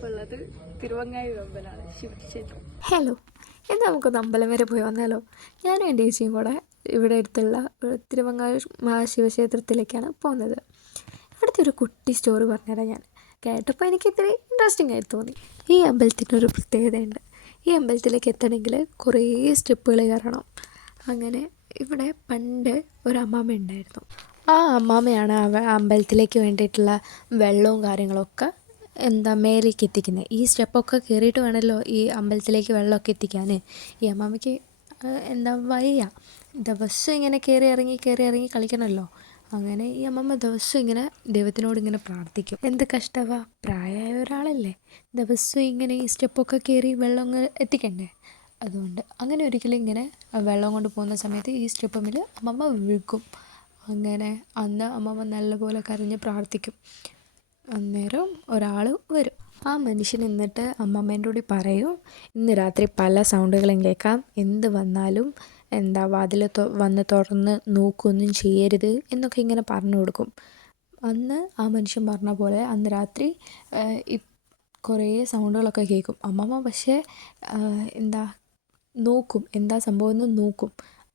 ഇപ്പോൾ ഉള്ളത് തിരുവങ്ങായൂർ അമ്പലമാണ്, ശിവക്ഷേത്രം. ഹലോ, എന്നാൽ നമുക്കൊന്ന് അമ്പലം വരെ പോയി വന്നാലോ? ഞാനും എൻ്റെ ചേച്ചിയും കൂടെ ഇവിടെ അടുത്തുള്ള തിരുവങ്ങായൂർ മഹാശിവക്ഷേത്രത്തിലേക്കാണ് പോകുന്നത്. ഇവിടുത്തെ ഒരു കുട്ടി സ്റ്റോറി പറഞ്ഞുതരാം. ഞാൻ കേട്ടപ്പോൾ എനിക്ക് ഇത്തിരി ഇൻട്രസ്റ്റിംഗ് ആയി തോന്നി. ഈ അമ്പലത്തിനൊരു പ്രത്യേകതയുണ്ട്. ഈ അമ്പലത്തിലേക്ക് എത്തണമെങ്കിൽ കുറേ സ്റ്റെപ്പുകൾ കയറണം. അങ്ങനെ ഇവിടെ പണ്ട് ഒരു അമ്മാമ്മ ഉണ്ടായിരുന്നു. ആ അമ്മാമ്മയാണ് അമ്പലത്തിലേക്ക് വേണ്ടിയിട്ടുള്ള വെള്ളവും കാര്യങ്ങളൊക്കെ മേലേക്ക് എത്തിക്കുന്നത്. ഈ സ്റ്റെപ്പൊക്കെ കയറിയിട്ട് വേണമല്ലോ ഈ അമ്പലത്തിലേക്ക് വെള്ളമൊക്കെ എത്തിക്കാൻ. ഈ അമ്മാമ്മയ്ക്ക് വയ്യ, ദിവസം ഇങ്ങനെ കയറി ഇറങ്ങി കളിക്കണമല്ലോ. അങ്ങനെ ഈ അമ്മമ്മ ദിവസം ഇങ്ങനെ ദൈവത്തിനോട് ഇങ്ങനെ പ്രാർത്ഥിക്കും. എന്ത് കഷ്ടമാണ്, പ്രായമായ ഒരാളല്ലേ, ദിവസം ഇങ്ങനെ ഈ സ്റ്റെപ്പൊക്കെ കയറി വെള്ളം എത്തിക്കണ്ടേ. അതുകൊണ്ട് അങ്ങനെ ഒരിക്കലും ഇങ്ങനെ വെള്ളം കൊണ്ട് പോകുന്ന സമയത്ത് ഈ സ്റ്റെപ്പുമിൽ അമ്മമ്മ വീഴും. അങ്ങനെ അന്ന് അമ്മമ്മ നല്ലപോലെ കരഞ്ഞ് പ്രാർത്ഥിക്കും. അന്നേരം ഒരാൾ വരും. ആ മനുഷ്യൻ എന്നിട്ട് അമ്മമ്മേൻ്റെ കൂടി പറയും, ഇന്ന് രാത്രി പല സൗണ്ടുകളും കേൾക്കാം, എന്ത് വന്നാലും വാതിൽ വന്ന് തുറന്ന് നോക്കുകയൊന്നും ചെയ്യരുത് എന്നൊക്കെ ഇങ്ങനെ പറഞ്ഞു കൊടുക്കും. അന്ന് ആ മനുഷ്യൻ പറഞ്ഞ പോലെ അന്ന് രാത്രി ഈ കുറേ സൗണ്ടുകളൊക്കെ കേൾക്കും. അമ്മമ്മ പക്ഷേ നോക്കും, എന്താ സംഭവം എന്ന് നോക്കും.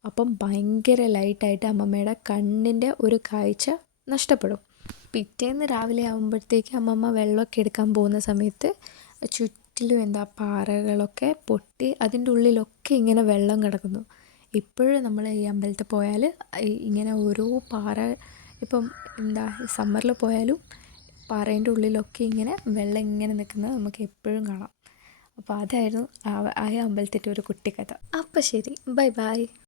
അപ്പം ഭയങ്കര ലൈറ്റായിട്ട് അമ്മമ്മയുടെ കണ്ണിൻ്റെ ഒരു കാഴ്ച നഷ്ടപ്പെടും. പിറ്റേന്ന് രാവിലെ ആകുമ്പോഴത്തേക്ക് അമ്മമ്മ വെള്ളമൊക്കെ എടുക്കാൻ പോകുന്ന സമയത്ത് ചുറ്റിലും പാറകളൊക്കെ പൊട്ടി അതിൻ്റെ ഉള്ളിലൊക്കെ ഇങ്ങനെ വെള്ളം കിടക്കുന്നു. ഇപ്പോഴും നമ്മൾ ഈ അമ്പലത്തിൽ പോയാൽ ഇങ്ങനെ ഓരോ പാറ, ഇപ്പം സമ്മറിൽ പോയാലും പാറേൻ്റെ ഉള്ളിലൊക്കെ ഇങ്ങനെ വെള്ളം ഇങ്ങനെ നിൽക്കുന്നത് നമുക്ക് എപ്പോഴും കാണാം. അപ്പോൾ അതായിരുന്നു ആ അമ്പലത്തിൻ്റെ ഒരു കുട്ടിക്കഥ. അപ്പോൾ ശരി, ബൈ ബൈ.